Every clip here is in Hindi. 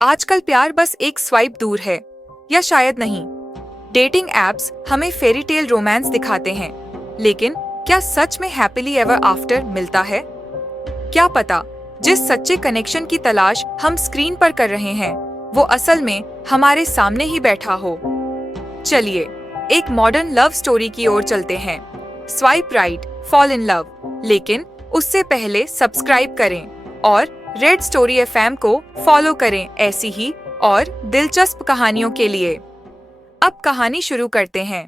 आजकल प्यार बस एक स्वाइप दूर है, या शायद नहीं। डेटिंग एप्स हमें फेरी टेल रोमांस दिखाते हैं, लेकिन क्या सच में हैप्पीली एवर आफ्टर मिलता है? क्या पता जिस सच्चे कनेक्शन की तलाश हम स्क्रीन पर कर रहे हैं, वो असल में हमारे सामने ही बैठा हो। चलिए एक मॉडर्न लव स्टोरी की ओर चलते हैं। Swipe right, fall in love. लेकिन उससे पहले सब्सक्राइब करें और रेड स्टोरी एफएम को फॉलो करें ऐसी ही और दिलचस्प कहानियों के लिए। अब कहानी शुरू करते हैं।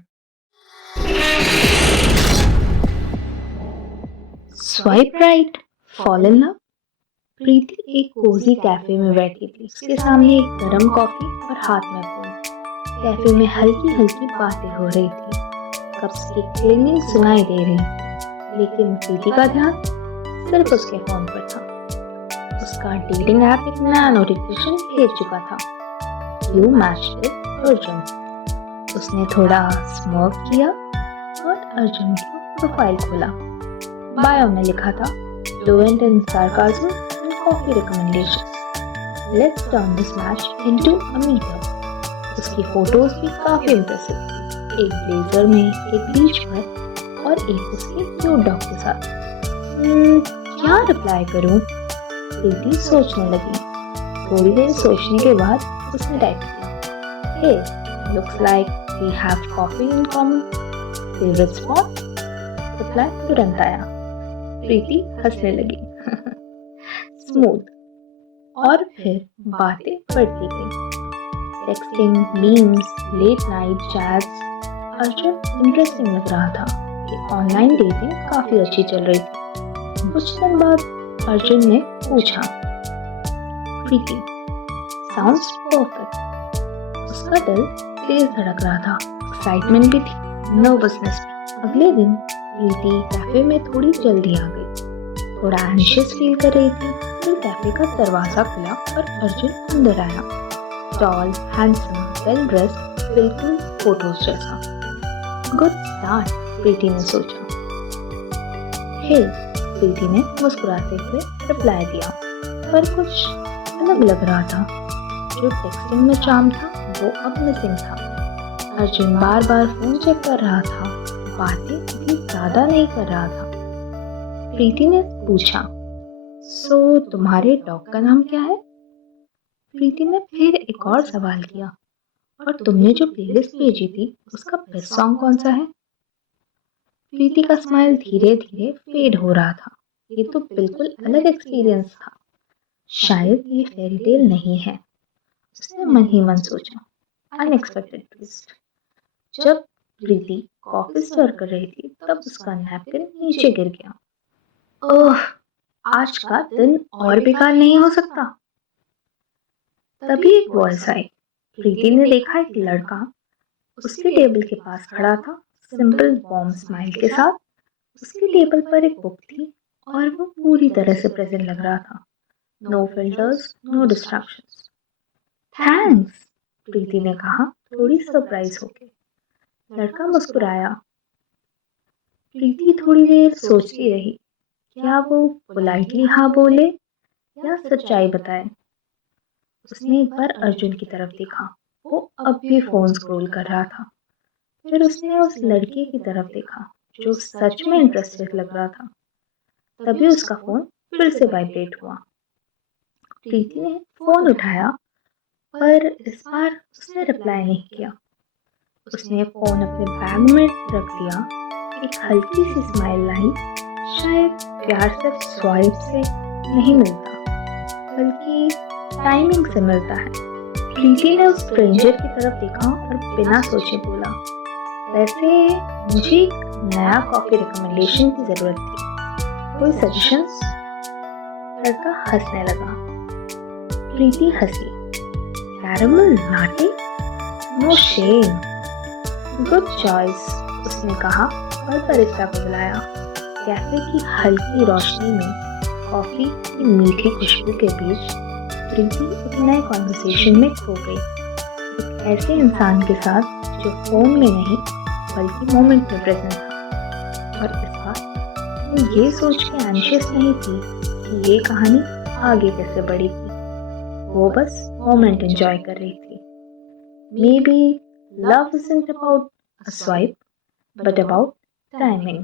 Swipe right, fall in love. Preeti एक कोजी कैफे में बैठी थी। उसके सामने एक गरम कॉफी और हाथ में फोन। कैफे में हल्की हल्की बातें हो रही थी, कप्स की क्लिंगिंग सुनाई दे रही थी, लेकिन प्रीति का ध्यान सिर्फ उसके फोन पर था। उसका डेटिंग ऐप एक नया नोटिफिकेशन भेज चुका था, यू मैच्ड विद अर्जुन। उसने थोड़ा स्मर्क किया और अर्जुन की प्रोफाइल खोला। बायो में लिखा था, fluent in sarcasm and coffee recommendations. Let's turn this match into a meetup. उसकी फोटोज भी काफी इम्प्रेसिव थी, एक ब्लेजर में, एक बीच पर और एक उसके क्यूट डॉग के साथ। क्या रिप्लाई करूं? प्रीति सोचने लगी। थोड़ी देर सोचने के बाद उसने टाइप किया, हे, looks like we have coffee in common. Favorite spot? Reply तुरंत आया। प्रीति हंसने लगी। स्मूथ। और फिर बातें बढ़ती गई। Texting, memes, late night chats. Arjun interesting लग रहा था कि ऑनलाइन डेटिंग काफी अच्छी चल रही थी। कुछ दिन बाद अर्जुन ने पूछा, प्रीति, साउंड्स परफेक्ट। उसका दिल तेज धड़क रहा था, एक्साइटमेंट भी थी, नर्वसनेस भी। अगले दिन प्रीति कैफे में थोड़ी जल्दी आ गई, थोड़ा एंशियस फील कर रही थी। फिर कैफे का दरवाजा खुला और अर्जुन अंदर आया। टॉल, हैंडसम, वेल ड्रेस्ड, बिल्कुल फोटोज जैसा। गुड स्टार्ट, प्रीति ने सोचा। हे, प्रीति ने मुस्कुराते हुए रिप्लाई दिया, पर कुछ अलग लग रहा था। जो टेक्सटिंग में चार्म था वो अब मिसिंग था। अर्जुन बार बार फोन चेक कर रहा था, बातें भी ज्यादा नहीं कर रहा था। प्रीति ने पूछा, सो तुम्हारे डॉग का नाम क्या है? प्रीति ने फिर एक और सवाल किया, और तुमने जो प्लेलिस्ट भेजी थी उसका बेस्ट सॉन्ग कौन सा है? प्रीति का स्माइल धीरे धीरे फेड हो रहा था। ये तो बिल्कुल अलग एक्सपीरियंस था। शायद ये फेरी टेल नहीं है, उसने मन ही मन सोचा। Unexpected twist. जब प्रीति कॉफी सर्व कर रही थी तब उसका नैपकिन नीचे गिर गया। ओह, आज का दिन और बेकार नहीं हो सकता। तभी एक वॉइस आई। प्रीति ने देखा एक लड़का उसके टेबल के पास खड़ा था, सिंपल वार्म स्माइल के साथ। उसके टेबल पर एक बुक थी और वो पूरी तरह से प्रेजेंट लग रहा था। No filters, no distractions. Thanks, Preeti ने कहा, थोड़ी सरप्राइज होके। लड़का मुस्कुराया। प्रीति थोड़ी देर सोचती रही, क्या वो पोलाइटली हाँ बोले या सच्चाई बताए। उसने एक बार अर्जुन की तरफ देखा, वो अब भी फोन स्क्रॉल कर रहा था। फिर उसने उस लड़के की तरफ देखा जो सच में इंटरेस्टेड लग रहा था। तभी उसका फोन फिर से वाइब्रेट हुआ। प्रीति ने फोन उठाया, पर इस बार उसने रिप्लाई नहीं किया। उसने फोन अपने बैग में रख दिया। एक हल्की सी स्माइल लाई। शायद प्यार सिर्फ स्वाइप से नहीं मिलता, बल्कि टाइमिंग से मिलता है। प्रीति ने उस स्ट्रेंजर की तरफ देखा और बिना सोचे बोला, वैसे मुझे एक नया कॉफी रिकमेंडेशन की जरूरत थी, कोई सजेशंस? लड़का हंसने लगा। प्रीति हंसी। Caramel latte? No shame. Good choice, उसने कहा और बरिस्टा को बुलाया। कैफे की हल्की रोशनी में कॉफी की मीठी खुशबू के बीच प्रीति एक नए कॉन्वर्सेशन में खो गई, एक ऐसे इंसान के साथ जो फोन में नहीं बल्कि मोमेंट में प्रेजेंट था। और इस बार वो ये सोच के एंशियस नहीं थी कि ये कहानी आगे कैसे बढ़ेगी। वो बस मोमेंट एंजॉय कर रही थी। May be love isn't about a swipe, but about timing.